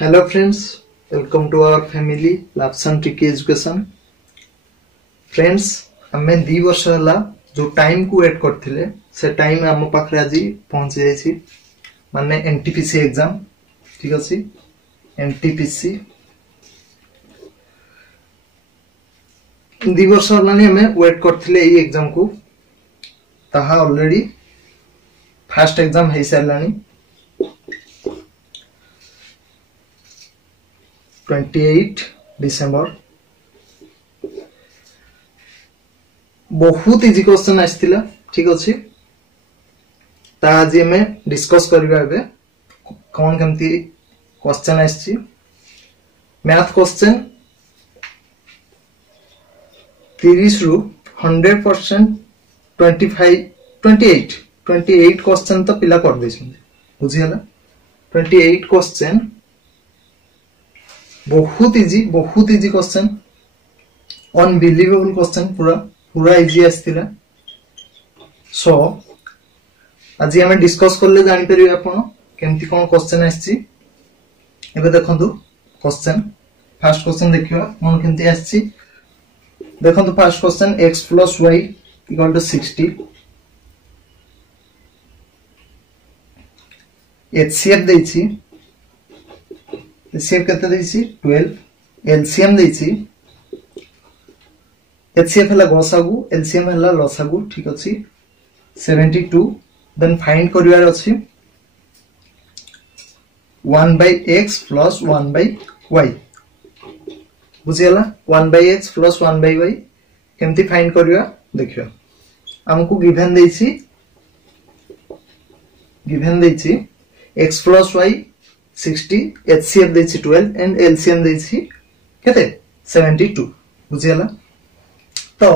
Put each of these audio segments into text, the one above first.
Hello friends, welcome to our family Labs and Tricky Education. Friends, आमे 2 वर्ष हला जो टाइम को वेट करथिले से टाइम हम पाखरे आज पहुंच जायछि माने एनटीपीसी एग्जाम ठीक अछि एनटीपीसी 2 वर्ष हलानी हमें वेट करथिले ई एग्जाम को ताहा ऑलरेडी फर्स्ट एग्जाम हे सारलानी 28 डिसेंबर बहुत इजी क्वेश्चन आस्थिला ठीक अछि ता आज हमें डिस्कस करबा एबे कोन केमती क्वेश्चन आछि मैथ क्वेश्चन 30 रु 100% 28 क्वेश्चन तो पिला कर दैछन बुझियला 28 क्वेश्चन बहुत इजी क्वेश्चन अनबिलीवेबल क्वेश्चन पूरा इजी आस्थिला सो आज हमें डिस्कस करले जानि परिबे आपण केमती कोन क्वेश्चन आछि एबे देखंतु क्वेश्चन फर्स्ट क्वेश्चन देखिबा कोन केमती आछि देखंतु first question x + y = 60 HCF दैछि HCF केते दैछि 12 LCM दैछि HCF हला गसागु LCM हला लसागु ठीक अछि 72 देन फाइंड करिवार अछि 1/x + 1/y बुझियला 1/x + 1/y केमती फाइंड करिवा देखियो हमकु गिवन दैछि x + y 60 HCF दैछि 12 एंड LCM दैछि केते 72 बुझियला तो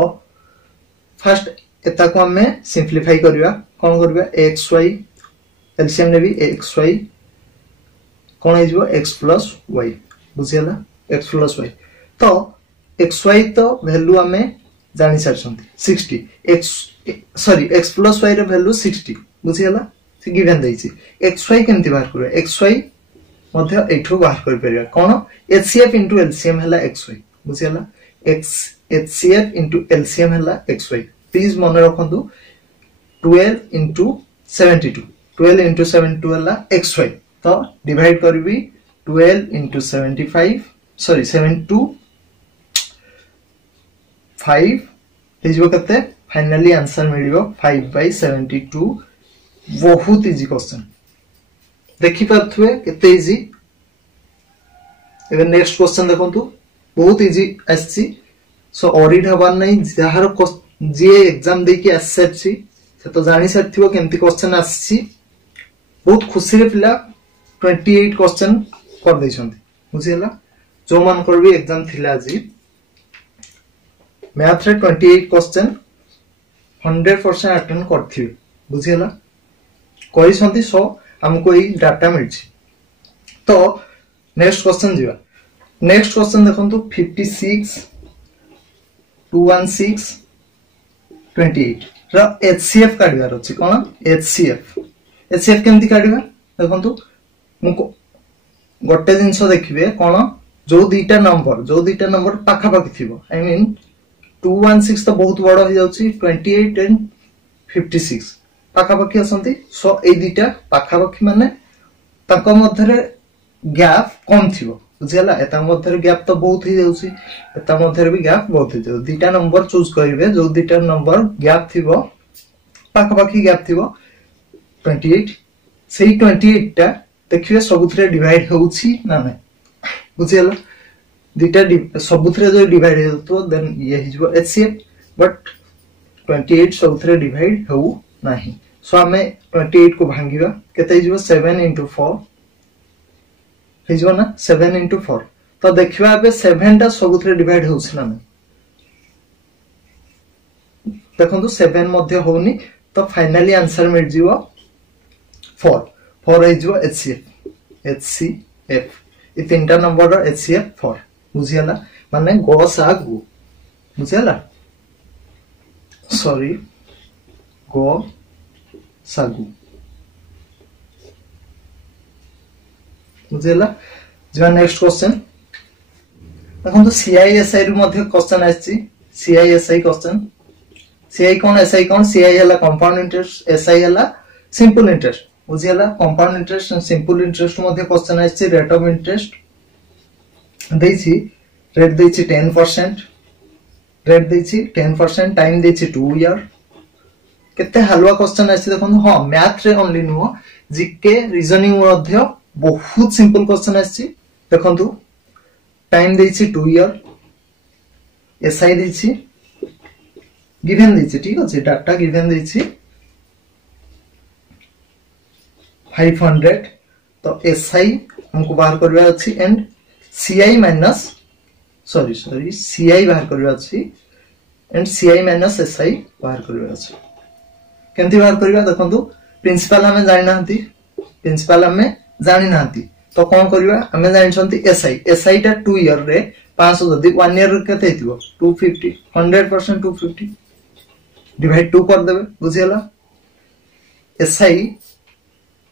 फर्स्ट एता को हमें सिंपलीफाई करिवा कोन करिवा xy LCM ने भी xy कोन हे जिवो x + y बुझियला x + y तो xy तो वैल्यू हमें जानि सारछंती 60 x + y रे वैल्यू 60 बुझियला से गिवन दैछि xy केमती बाहर करबा xy मध्य एठो बाहर कर परिया कोन HCF * LCM हला xy बुझियला HCF * LCM हला xy प्लीज मन रखंतु 12 * 72 12 * 72 हला xy तो डिवाइड करबी 12 * 75 सॉरी 72 5 हेजबो कते फाइनली आंसर मिलिबो 5/72 बहुत इजी क्वेश्चन देखि पाथुए केते इजी एबे नेक्स्ट क्वेश्चन देखंतु बहुत इजी आछि सो ऑडिट हबार नै जहार जे एग्जाम दे के आछछि से तो जानि सथिबो केमती क्वेश्चन आछि बहुत खुशी रे पिला 28 क्वेश्चन कर दैछंती बुझियला जो मान करबी एग्जाम थिला जी मैथ रे 28 क्वेश्चन 100% अटेंड करथिबे बुझियला करिसंती सो हमको ई डाटा मिलछि तो नेक्स्ट क्वेश्चन जीवा नेक्स्ट क्वेश्चन देखंतु 56 216 28 रा HCF काढिबार अछि कोन HCF केमती काढिबा देखंतु मुको गोटे जिंसो देखिबे कोन जो दीटा नंबर पाखा पाखी थिबो आई मीन 216 तो बहुत बड़ हो जाउछि 28 एंड 56 पाखा पाखी असंती सो ए दीटा पाखा पाखी माने ताको मध्यरे गैप कम थिबो बुझियला एता मध्यरे गैप तो बहुत ही जाउछि एता मध्यरे भी गैप बहुत ही जाउ दीटा नंबर चूज करिवे जो दीटा नंबर गैप थिबो पाखा पाखी गैप थिबो 28 सेही 28 टा देखिवे सबुथरे डिवाइड होउछि ना नै बुझियला दीटा सबुथरे जो डिवाइड हेतो देन ये हिजबो HCF बट 28 सबुथरे डिवाइड होउ नाही सो हमें 28 को भांगिबा केते हिजबो 7 * 4 हिजबो ना 7 * 4 तो देखिबा बे 7 टा सबुथरे डिवाइड होउछ ना देखंतु 7 मध्ये होउनी तो फाइनली आंसर मिल जिवो 4 हिजबो HCF ई तीनटा नंबर रो HCF 4 बुझियला माने गसागु बुझियला सॉरी गसागु बुझियला जिवा नेक्स्ट क्वेश्चन देखो सीआईएसआई रु मध्ये क्वेश्चन आछि सीआईएसआई क्वेश्चन सीआई कोन एसआई कोन सीआई हला कंपाउंड इंटरेस्ट एसआई हला सिंपल इंटरेस्ट बुझियला कंपाउंड इंटरेस्ट सिंपल इंटरेस्ट मध्ये क्वेश्चन आछि रेट ऑफ इंटरेस्ट देछि रेट देछि 10% रेट देछि 10% टाइम देछि 2 ईयर केते हलवा क्वेश्चन आछि देखो हां मैथ रे ओनली नो जीके रीजनिंग मध्ये बहुत सिंपल क्वेश्चन आछि देखंतु टाइम देछि 2 ईयर एसआई देछि गिवन देछि ठीक अछि डाटा गिवन देछि 500 तो एसआई हमको बाहर करबा अछि and CI minus sorry CI बाहर करबा अछि एंड सीआई माइनस एसआई बाहर करबा अछि केंति बाहर करबा देखंतु प्रिंसिपल हमें जानि नांती प्रिंसिपल हमें जानि नांती तो कोन करबा हमें जानिसंती एसआई एसआई टा 2 ईयर रे 500 जदी 1 ईयर केते हितबो 250 100% 250 डिवाइड 2 कर देबे बुझियला एसआई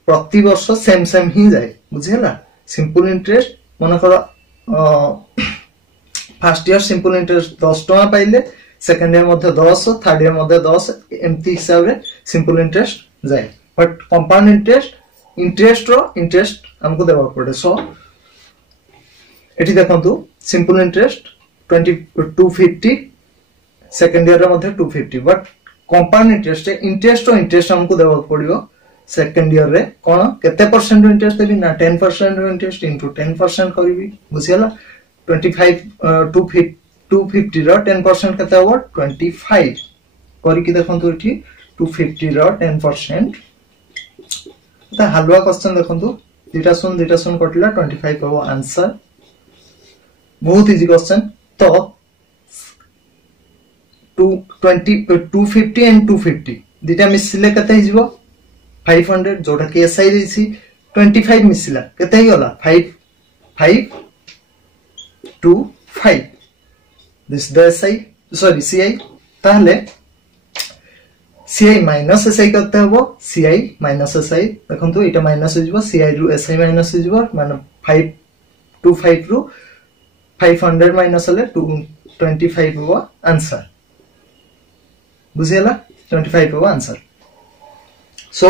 प्रति वर्ष सेम सेम ही जाए बुझियला सिंपल इंटरेस्ट मन कर फर्स्ट ईयर सिंपल इंटरेस्ट 10 टका पाइले सेकंड ईयर मध्ये 10 थर्ड ईयर मध्ये 10 एमती हिसाब रे सिंपल इंटरेस्ट जाए बट कंपाउंड इंटरेस्ट हमको देबा पड़े सो एठी देखंतु सिंपल इंटरेस्ट 250 सेकंड ईयर रे मध्ये 250 बट कंपाउंड इंटरेस्ट हमको देबा पड़ियो सेकंड ईयर रे कोन केते परसेंट इंटरेस्ट देबी ना 10% इंटरेस्ट इनटू 10% करबी बुझियला 25 250 रो 10% केते हो 25 करी कि देखंतु एठी 250 रो 10% ता हलवा क्वेश्चन देखंतु दिटा सुन कटला 25 हो आंसर बहुत इजी क्वेश्चन तो 250 एंड 250 दिटा मिसिले केते हिजबो 500 जोटा के एसआई देसी 25 मिसिला केते ही होला 5 2 5 this the SI sorry CI ताहले सीआई माइनस एसआई करते हो सीआई माइनस एसआई देखंतु एटा माइनस हो जिवो सीआई रु एसआई माइनस हो जिवो माने 525 रु 500 माइनस हले 25 हो आंसर बुझियला 25 हो आंसर सो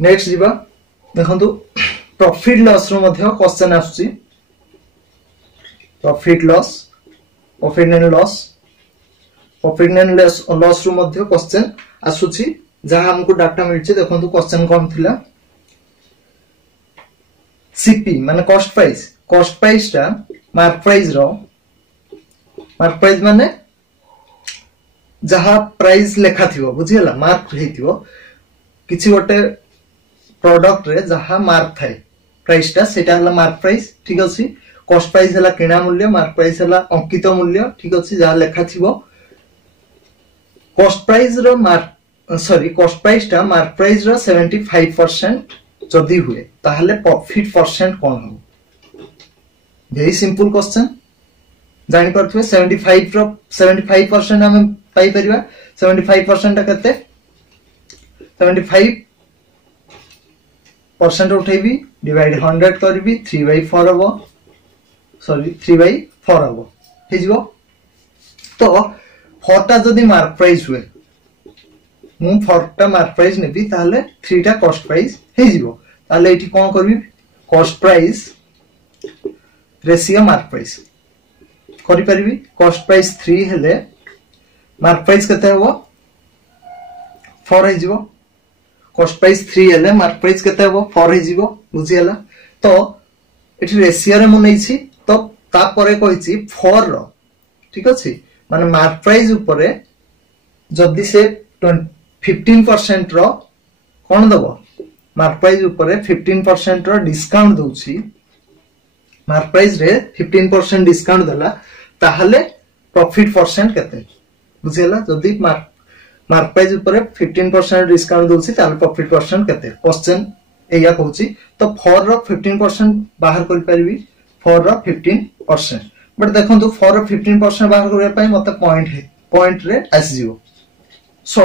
नेक्स्ट जीवा देखंतु प्रॉफिट लॉस रो मध्ये क्वेश्चन आछी प्रॉफिट एंड लॉस रो मध्ये क्वेश्चन आछुची जहां हमको डाटा मिलचे देखंतु क्वेश्चन कोन थिला सीपी माने कॉस्ट प्राइस टा मार्क प्राइस माने जहां प्राइस लेखा थिवो बुझियला मार्क हेतिवो किछि गोटे प्रोडक्ट रे जहां मार्क थाए प्राइस टा सेटा हला मार्क प्राइस ठीक अछि कॉस्ट प्राइस हला किना मूल्य मार्क प्राइस हला अंकित मूल्य ठीक अछि जहां लेखा थिवो कॉस्ट प्राइस टा मार्क प्राइस रो 75% जदी हुए ताहले प्रॉफिट परसेंट कोन हो वेरी सिंपल क्वेश्चन जानि परथुवे 75% हम पाई परिबा 75% टा कते 75% उठेबी डिवाइड 100 करबी 3/4 हबो सॉरी 3/4 हबो हिजबो तो 4 टा जदी मार्क प्राइस हुए मु 4 टा मार्क प्राइस नेबी ताले 3 टा कॉस्ट प्राइस हिजबो ताले एठी कोन करबी cost price ratio mark price करि परिबी कॉस्ट प्राइस 3 हेले मार्क प्राइस कते हबो 4 हिजबो कॉस्ट प्राइस 3 हेले मार्क प्राइस केते हबो 4 हिजिबो बुझियला तो एठी रेशियो रे मु नैछि तो ता परे कहिछि 4 रो ठीक अछि माने मार्क प्राइस ऊपरे जदी से 15% रो कोन दबो मार्क प्राइस ऊपरे 15% रो डिस्काउंट दोछि मार्क प्राइस रे 15% डिस्काउंट देला ताहले प्रॉफिट परसेंट केते बुझियला जदी मार्क प्राइस ऊपर 15% डिस्काउंट दोछि ताले प्रॉफिट परसेंट केते क्वेश्चन एया कहूची तो 4 रो 15% बाहर कर परबी 4 रो 15% बट देखंतु 4 रो 15% बाहर करबा पई मते पॉइंट रे आसी जिवो सो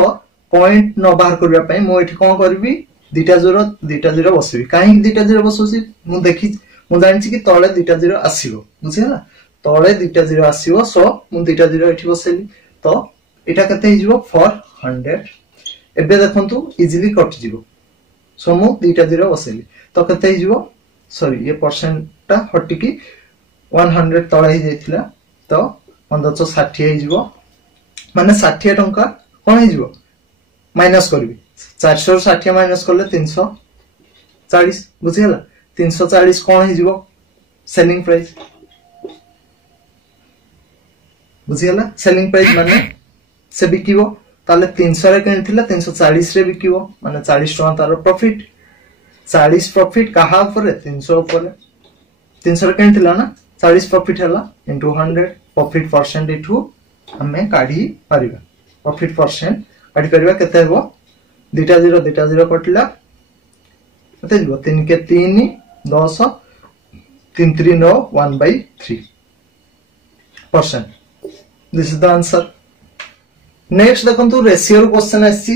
पॉइंट न बाहर करबा पई मो एठी कोन करबी 2 टा 0 बसबी काहे 2 टा 0 बसोसी मु मु जानि कि तळे दुटा जीरो आसीबो बुझिला तळे दुटा जीरो आसीबो सो मु दुटा जीरो एठी बसेली तो एटा कते हिजबो 400 एबे देखंतु इजीली कट जिवो सो मु दुटा जीरो बसेली तो कते हिजबो सॉरी ये परसेंट ता हटि की 100 तळे हि जायतिला तो 1560 हिजबो माने 60 टंका कोन हिजबो माइनस करबी 460 माइनस करले 340 बुझिला 340 कोन हिजबो सेलिंग प्राइस बुझिला सेलिंग प्राइस माने से बिकिबो ताले 300 रे किनथिला 340 रे बिकिबो माने 40 टका तार प्रॉफिट 40 प्रॉफिट कहा ऊपर 300 ऊपर 300 रे किनथिला ना 40 प्रॉफिट हला इनटू 100 प्रॉफिट परसेंट इठू हमें काढी परिबा प्रॉफिट परसेंट काढी परिबा केते हेबो दुटा जीरो कटला केते जीवो 3 के 3 10 3 3 9 1/3% this is the answer next देखंतु रेशियो क्वेश्चन आसी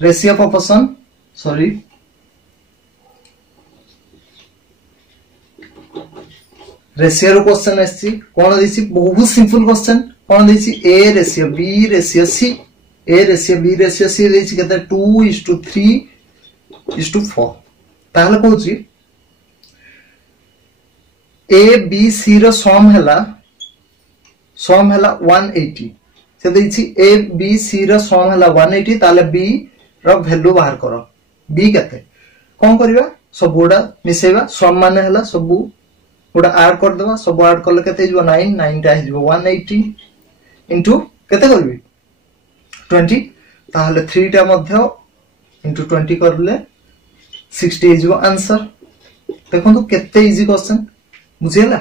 ratio proportion sorry ratio question आसी कोन दिसी बहुत सिंपल क्वेश्चन कोन दिसी a ratio b ratio c a ratio b ratio c दिसी केते 2:3:4 ताहले कहूची a b c रो सम हला 180 से दिसी a b c रो सम हला 180 ताले b रो वैल्यू बाहर करो b केते कोन करबा सब गुडा मिसेबा सम माने हला सब गुडा ऐड कर देबा सब ऐड करले केते हिजबो 9 टा हिजबो 180 इनटू केते करबी 20 ताहले 3 टा मध्ये इनटू 20 करले 60 हिजबो आंसर देखंतु केते इजी क्वेश्चन बुझिला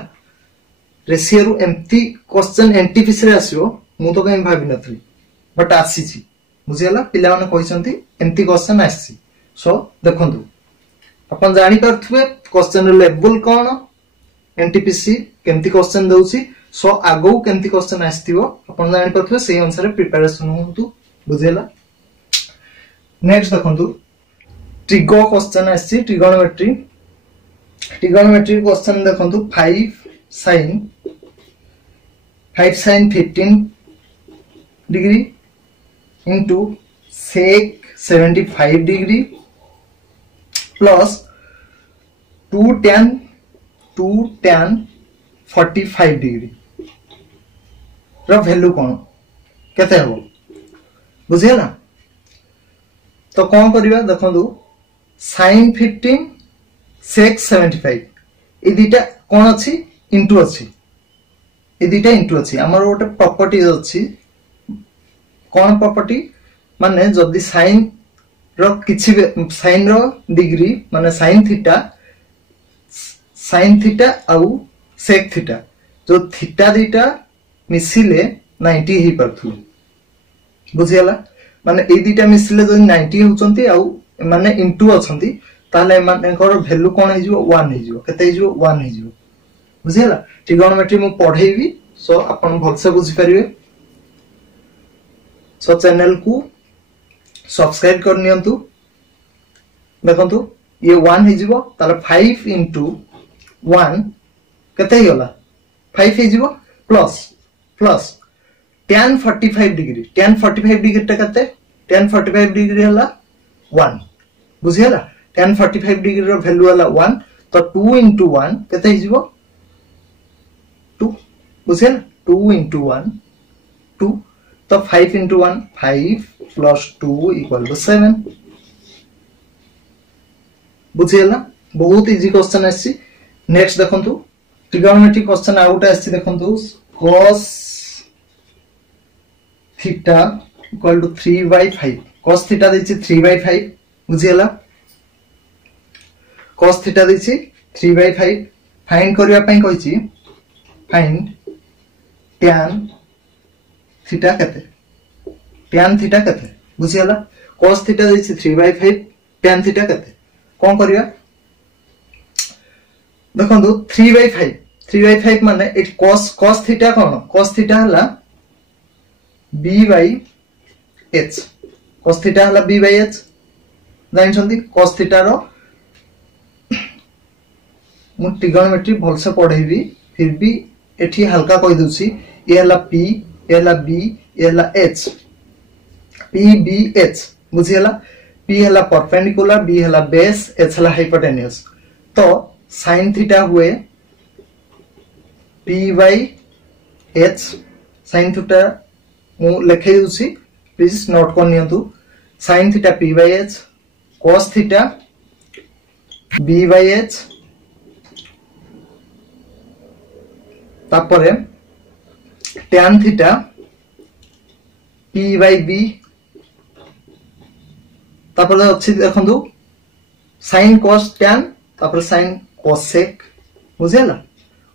रेशियो रु एम्ति क्वेश्चन एनटीपीसी रे आसीबो मु तो कहीं भाबी नथली बट आसी छी बुझिला पिला माने कहिसंती एम्ति क्वेश्चन आसी सो देखंतु अपन जानि करथुवे क्वेश्चन रो लेवल कोन एनटीपीसी केमति क्वेश्चन दउची सो आगो केमति क्वेश्चन आस्तिबो अपन जानि परथुवे सेही अनुसार प्रिपरेशन होंतु बुझिला नेक्स्ट देखंतु ट्रिगो क्वेश्चन आसी ट्रिगोनोमेट्री क्वेश्चन देखंतु 5 sin 15 degree into sec 75 degree plus 2 tan 45 degree रो वैल्यू कोन केते हो बुझिला तो कोन करिवा देखंतु sin 15 sec 75 ए दिटा कोन अछि इंटू अछि ए दिटा इंटू अछि हमर ओटे प्रॉपर्टी अछि कोन प्रॉपर्टी माने जदी sin रो किछि sin रो डिग्री माने sin थीटा आउ sec थीटा जो थीटा दिटा मिसिले 90 ही परथु बुझियाला माने ए दिटा मिसिले जदी 90 होचंती आउ माने इंटू अछंती ताले माने कर वैल्यू कोन हिजो 1 हिजो केते हिजो 1 हिजो बुझियाला ट्रिगोनोमेट्री मु पढेबी सो अपन भलसे बुझि परिबे सो चैनल को सब्सक्राइब कर नियंतु देखंतु ये 1 हिजो ताले 5 into 1 केते हिला 5 हिजो plus tan 45 degree tan 45 degree टा केते tan 45 डिग्री हला 1 बुझियाला tan 45 डिग्री रो वैल्यू हला 1 तो 2 into 1 केते हिजो 2 बुझियाला 2 into 1 2 तो 5 into 1 5 plus 2 equal to 7 बुझियाला बहुत इजी क्वेश्चन आसी नेक्स्ट देखंतु ट्रिगोनोमेट्री क्वेश्चन आउट आसी देखंतु cos theta equal to 3/5 cos theta देछि 3/5 बुझियाला cos थीटा देछि 3/5 फाइंड करिया पई कहिछि फाइंड tan थीटा केते बुझियाला cos थीटा देछि 3/5 tan थीटा केते कोन करिया देखंतु 3/5 माने it cos theta cone cos theta हला b/h cos थीटा हला b/h जानि छथि cos थीटा रो मु ट्रिगोनोमेट्री भलसे पढ़ेबी फिर भी एठी हल्का कहि दोसी ए हला पी ए हला बी ए हला एच पी बी एच बुझियला पी हला परपेंडिकुलर बी हला बेस एच हला हाइपोटेन्यूस तो sin थीटा हुए p by h sin theta मु लिखे दोसी प्लीज नोट कर नियंतु sin theta p by h cos theta b by h तापरे tan theta p by b तापरे अछि देखंतु sin cos tan तापरे sin cosec बुझेला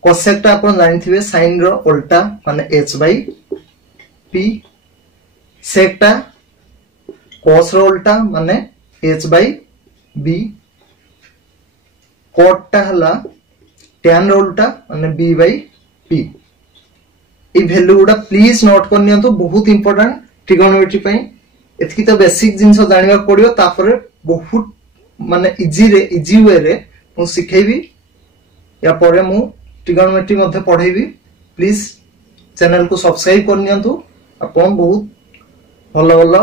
cosec ता अपन जानिथिबे sin रो उल्टा माने h by p sec ता cos रो उल्टा माने h by b cot ता हला tan रो उल्टा माने b by p ए वैल्यू गुडा प्लीज नोट कर नियंतु बहुत इंपोर्टेंट ट्रिगोनोमेट्री पई एतकी तो बेसिक जिंस जानिबा पड़ियो तापरे बहुत माने इजी वे रे मु सिखेबी या परे मु ट्रिगोनोमेट्री मध्ये पढेबी प्लीज चैनल को सब्सक्राइब कर नियंतु अपन बहुत भलो भलो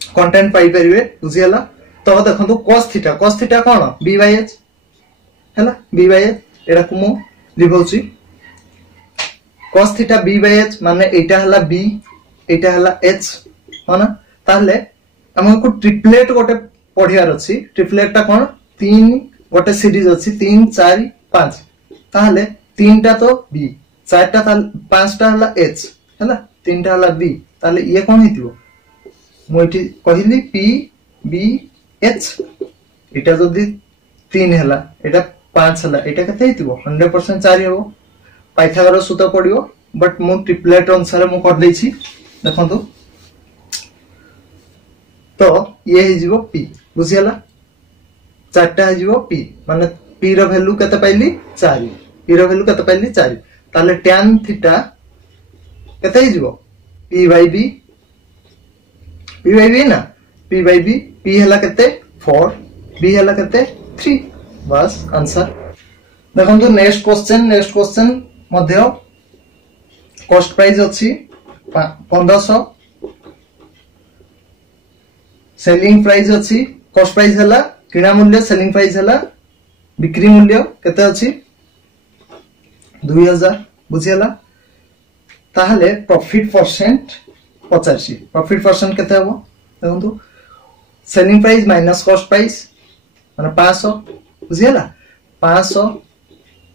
कंटेंट पाई परिबे बुझियला तो देखंतु cos theta cone b by h हैला b by h एरा को मु लिखौची cos theta b by h माने एटा हला b एटा हला h होना ताले हमको ट्रिपलेट गोटे पढियार अछि ट्रिपलेट ता कोन तीन गोटे सीरीज अछि 3 4 5 ताले तीनटा तो b चारटा पांचटा हला h हैला तीनटा हला b ताले ये कोन हितिबो मोइटी कहिली p b h एटा जदी 3 हला एटा 5 हला एटा कते हितिबो 100% 4 हेबो पाइथागोरस सूत्र पडियो बट मु ट्रिपलेट अनुसार मु कर देछि देखंतु तो ये हे जीवो p बुझियला चारटा हे जीवो p माने p रो वैल्यू कते पाइली 4 p रो वैल्यू कते पाइली 4 ताले tan थीटा कते हे जीवो p by b ना p by b p हला कते 4 b हला कते 3 बस आंसर देखंतु नेक्स्ट क्वेश्चन मध्य कॉस्ट प्राइस अछि 1500 सेलिंग प्राइस अछि कॉस्ट प्राइस हला किना मूल्य सेलिंग प्राइस हला बिक्री मूल्य केते अछि 2000 बुझियला ताहले प्रॉफिट परसेंट 85 प्रॉफिट परसेंट केते हबो देखंतु selling price minus cost price माने 500 बुझियला 500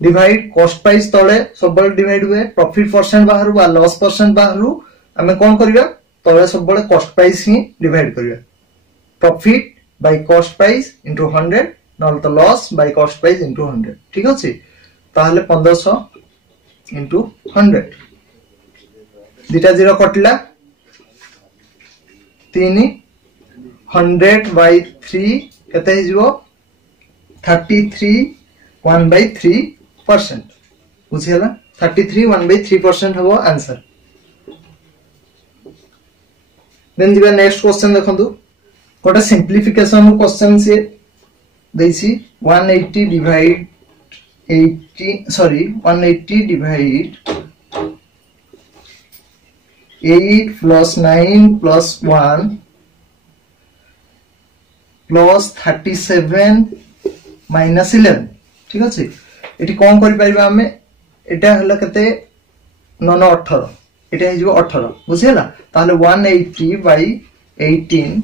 डिवाइड कॉस्ट प्राइस तळे सबल डिवाइड हुए प्रॉफिट परसेंट बाहरु बा लॉस परसेंट बाहरु हमें कोन करिया तळे सबल कॉस्ट प्राइस ही डिवाइड करिया profit by cost price into 100 नल तो loss by cost price into 100 ठीक अछि ताहले 1500 इनटू 100 दिटा जीरो कटला 3 100 बाय 3 केते हिजबो 33 1/3% बुझियला 33 1/3% हबो आंसर देन दिबा नेक्स्ट क्वेश्चन देखंतु कोटा सिंपलीफिकेशन क्वेश्चन से देसी 180 divide 180 divide 8 plus 9 plus 1 plus 37 minus 11 ठीक अछि एटी कोन करि परिबा हमें एटा हला कते 9 18 एटा हे जो 18 बुझियला ताले 180 by 18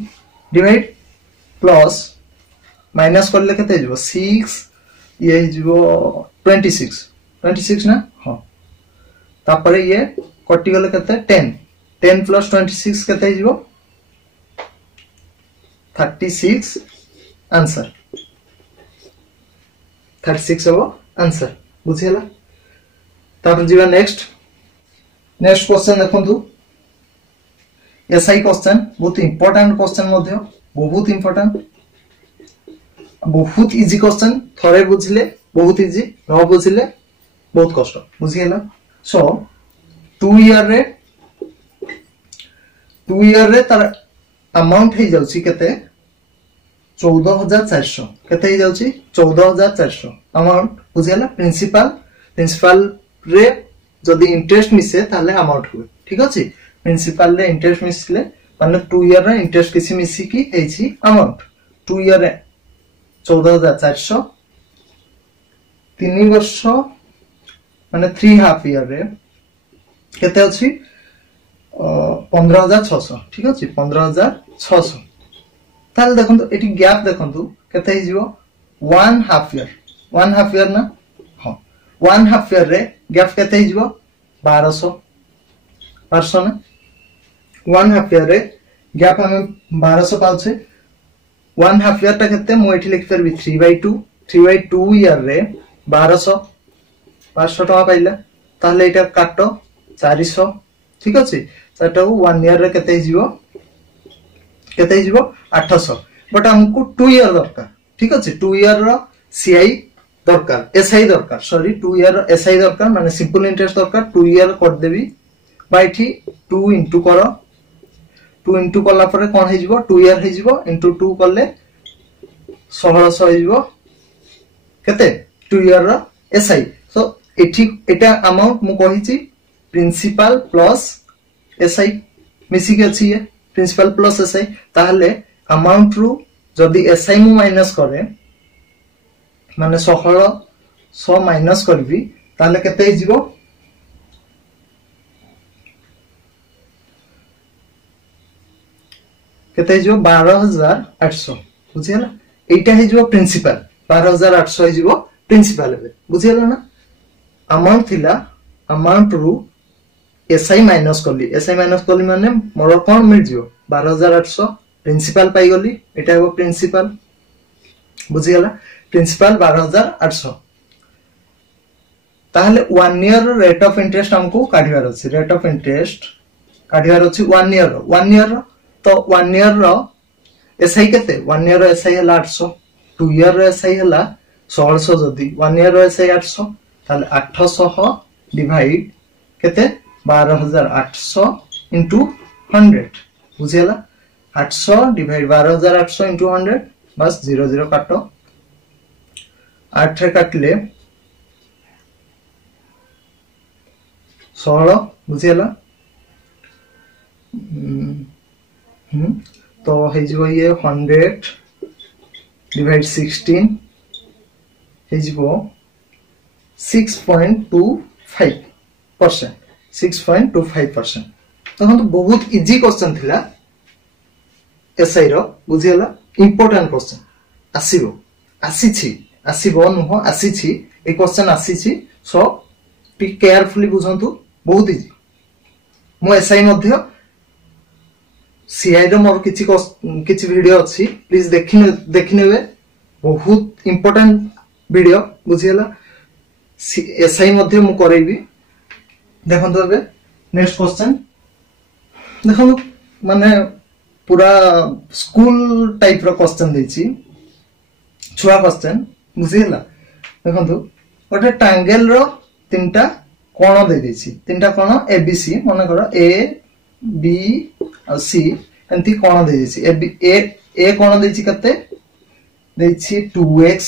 डिवाइड प्लस माइनस करले कते जो 6 ये जो 26 ना हां तापरे ये कटि गले कते 10 plus 26 कते जो 36 आंसर 36 हो आंसर बुझियला तापर जीवा नेक्स्ट क्वेश्चन देखंतु एसआई क्वेश्चन बहुत इंपोर्टेंट क्वेश्चन मध्ये बहुत इंपोर्टेंट बहुत इजी क्वेश्चन थरे बुझिले बहुत इजी न बुझिले बहुत कष्ट बुझियला सो 2 ईयर रे तार अमाउंट हे जाउची केते 14400 केते ही जाउची 14400 अमाउंट बुझियाला प्रिंसिपल रे जदी इंटरेस्ट मिसे ताले अमाउंट हुए ठीक अछि प्रिंसिपल रे इंटरेस्ट मिसले माने 2 ईयर रे इंटरेस्ट किसी मिसी की एछि अमाउंट 2 ईयर रे 14400 3 वर्ष माने 3 हाफ ईयर रे केते अछि 15600 ठीक अछि 15600 ताले देखंतु एटी गैप देखंतु केते ही जीवो 1 हाफ ईयर ना हां 1 हाफ ईयर रे गैप केते ही जीवो 1200 ना 1 हाफ ईयर रे गैप हम 1200 पाउछे 1 हाफ ईयर ता केते मो एठी लिख परबी 3/2 ईयर रे 1200 टका पाइला ताले एटा काटो 400 ठीक अछि सेटा 1 ईयर रे केते जीवो 800 बट हमको 2 ईयर दरकार ठीक अछि 2 ईयर रो सीआई दरकार एसआई दरकार सॉरी 2 ईयर एसआई दरकार माने सिंपल इंटरेस्ट दरकार 2 ईयर कर देबी बाइठी 2 इनटू करो 2 इनटू कला परे कोन हे जिवो 2 ईयर हे जिवो इनटू 2 करले 1600 हे जिवो केते 2 ईयर रो एसआई सो एठी एटा अमाउंट मु कहिची प्रिंसिपल प्लस एसआई मिसी के अछि ये प्रिंसिपल प्लस एसआई ताहले अमाउंट रु जदी एसआई मु माइनस करे माने 1600 माइनस करबी ताहले केते हिजिवो केते हिजिवो 12800 बुझियला एटा हिजिवो प्रिंसिपल 12800 हिजिवो प्रिंसिपल बे बुझियला ना अमाउंट थिला अमाउंट रु एसआई माइनस करली माने मोर कोन मिल जिवो 12800 प्रिंसिपल पाई गली एटा हो प्रिंसिपल बुझियला प्रिंसिपल 12800 ताहले 1 ईयर रेट ऑफ इंटरेस्ट हमको काढिवार अछि रेट ऑफ इंटरेस्ट काढिवार अछि 1 ईयर तो 1 ईयर रो एसआई केते 1 ईयर रो एसआई हला 800 2 ईयर रो एसआई हला 1600 जदी 1 ईयर रो एसआई 800 ताहले 800 डिवाइड केते 12800 into 100 बुझियला 800 डिवाइड 12800 into 100 बस 00 काटो 8 रे काटले 16 बुझियला तो हे जिवो ये 100 डिवाइड 16 हे जिवो 6.25% 6.25% तो बहुत इजी क्वेश्चन थिला एसआई रो बुझियला इंपोर्टेंट क्वेश्चन आसीबो नुहो आसीछि ए क्वेश्चन आसीछि सो टी केयरफुली बुझंतु बहुत इजी मो एसआई मध्ये सीआई रो मोर किछि वीडियो अछि प्लीज देखिनेबे बहुत इंपोर्टेंट वीडियो बुझियला एसआई मध्ये मु करैबी देखंतु एबे नेक्स्ट क्वेश्चन देखंतु माने पूरा स्कूल टाइप रो क्वेश्चन देछि छुआ क्वेश्चन बुझियला देखंतु ओटे ट्रायंगल रो तीनटा कोण दे देछि तीनटा कोण एबीसी माने करो ए बी और सी एंती कोण दे देछि ए कोण देछि कते देछि 2x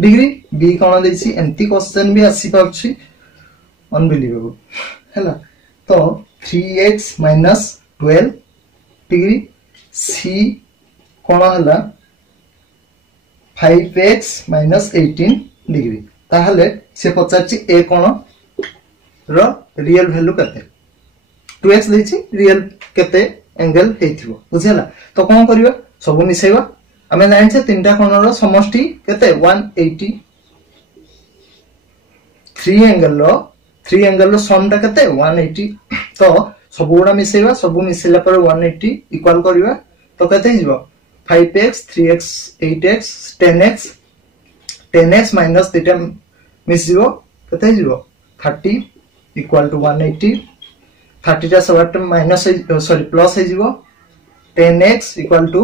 डिग्री बी कोण देछि एंती क्वेश्चन भी आसी पाछि अनबिलीवेबल हैला तो 3x - 12 डिग्री सी कोण हला 5x - 18 डिग्री ताहले से पचाछि ए कोण रो रियल वैल्यू कते 2x देछि रियल कते एंगल हेथिबो बुझियला तो कोन करिवा सब मिसेबा हमें जानि छे तीनटा कोण रो समष्टि कते 180 थ्री एंगल रो सम ता कते 180 तो सब गुडा मिसेबा सब मिसेला पर 180 इक्वल करिवा तो कते हिजबो 5x 3x 8x 10x minus theta मिसिबो कते हिजबो 30 इक्वल टू 180 30 टा सब माइनस सॉरी प्लस हिजबो 10x इक्वल टू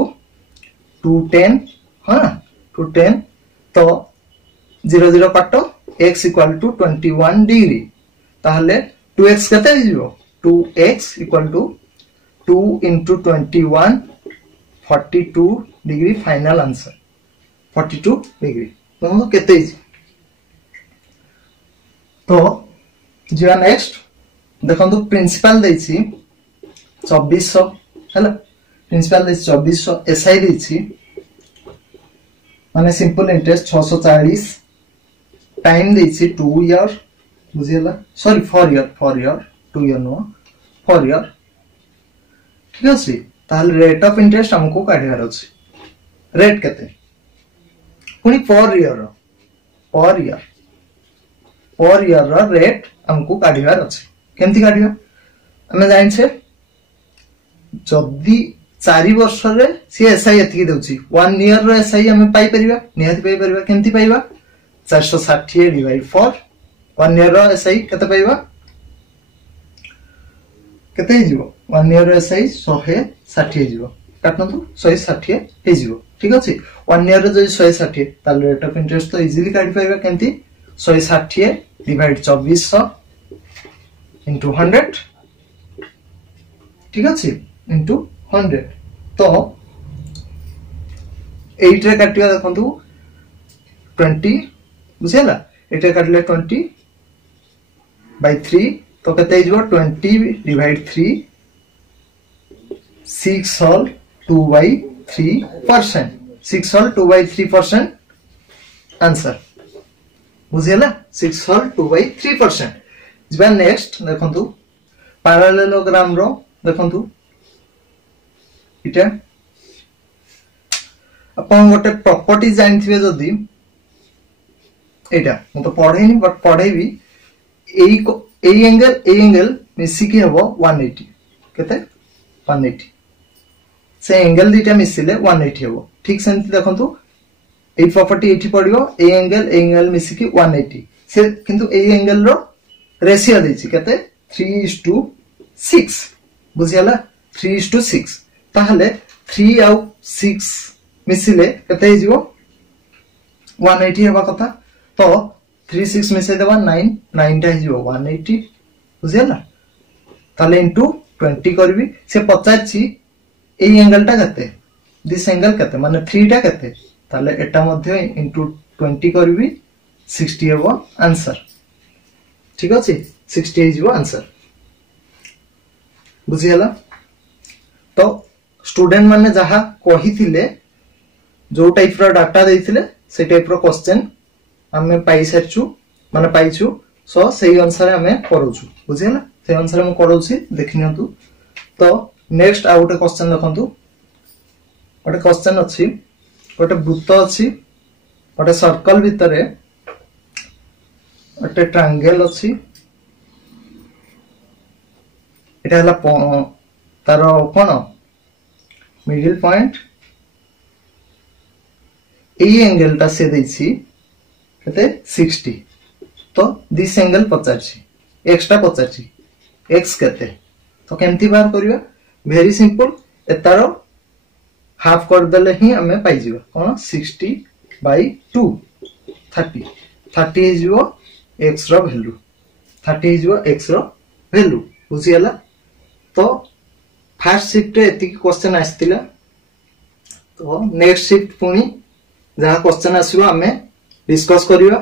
210 हां 210 तो 00 काटो x इक्वल टू 21 डिग्री ताहले 2x कते हिजबो 2x equal to 2 into 21 42 degree final answer 42 degree देखो केते इजी। तो जीवा नेक्स्ट देखो प्रिंसिपल देछि 2400 हैला प्रिंसिपल देछि 2400 एसआई देछि माने सिंपल इंटरेस्ट 640 टाइम देछि 2 इयर बुझियला sorry 4 year 2 year no 4 year ठीक अछि। ताहले रेट ऑफ इंटरेस्ट हमको काढिबार अछि रेट केते पुनी पर ईयर रो रेट हमको काढिबार अछि केमति काढिबा हमें जानि छे जदी 4 वर्ष रे सी एसआई एथि देउची 1 ईयर रो एसआई हमें पाई परिबा निहाती पाई परिबा केमति पाइबा 460 डिवाइड 4 1 ईयर रो एसआई केते पाइबा केते हिजिवो 1 ईयर रो एसआई 160 हिजिवो काटनतु 160 हिजिवो ठीक अछि 1 ईयर रो जई 160 ताल रेट ऑफ इंटरेस्ट तो इजीली काढी पाइबा केमति 160 डिवाइड 2400 into 100 ठीक अछि into 100 तो 8 रे काटिया देखंतु 20 बुझियला 8 रे काटले 20 by 3 तो केते हिजबो 20 divide 3 6 whole 2 by 3% 6 whole 2 by 3% answer बुझियला 6 होल 2 by 3%। जिबा नेक्स्ट देखंतु पैरेललोग्राम रो देखंतु इटा अपन गोटे प्रॉपर्टी जानथिबे जदी एटा म तो पढैनी बट पढैबी एई एंगल मिसी के हबो 180 केते 180 से एंगल दीटा मिसिले 180 हबो ठीक सेंति देखंतु एई प्रॉपर्टी एठी पडियो ए एंगल मिसी के 180 से किंतु एई एंगल रो रेशियो देछि केते 3:6 बुझियला 3:6 ताहले 3 आउ 6 मिसिले केते हिजिवो 180 हेबा कथा तो 3 6 मिसै देबा 9 9 टा हिजिवो 180 बुझियला ताले इनटू 20 करबी से 50 छी एई एंगल टा केते दिस एंगल केते माने 3 टा केते ताले एटा मध्ये इनटू 20 करबी 60 हेबो आंसर ठीक अछि 60 हिजिवो आंसर बुझियला। तो स्टूडेंट माने जहा कहिथिले जो टाइप रो डाटा देथिले से टाइप रो क्वेश्चन हमें पाई सरछु माने पाइछु सो सेही अनुसार हमें करूछु बुझियला से अनुसार हम करूछि देखिनतु। तो नेक्स्ट आ गोटे क्वेश्चन देखंतु गोटे क्वेश्चन अछि गोटे वृत्त अछि गोटे सर्कल भितरे गोटे ट्रायंगल अछि एटा हला तारो कोन मिडिल पॉइंट ए एंगल ता से देछि केते 60 तो दिस एंगल 50 एक्स्ट्रा 50 एक्स केते तो केमती बार करिया वेरी सिंपल एतारो हाफ कर देले ही हमें पाई जीवा कोन 60 by 2 30 हिजिवो x रो वैल्यू 30 हिजिवो x रो वैल्यू बुझियला। तो फर्स्ट शिफ्ट एति क्वेश्चन आस्तिला तो नेक्स्ट शिफ्ट पुनी जहा क्वेश्चन आसीबो हमें डिस्कस करिवा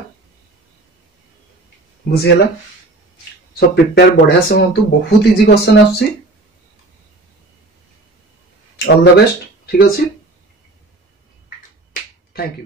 बुझियला। सो प्रिपेयर बढ़िया से होतु बहुत इजी क्वेश्चन आसी ऑल द बेस्ट ठीक अछि थैंक यू।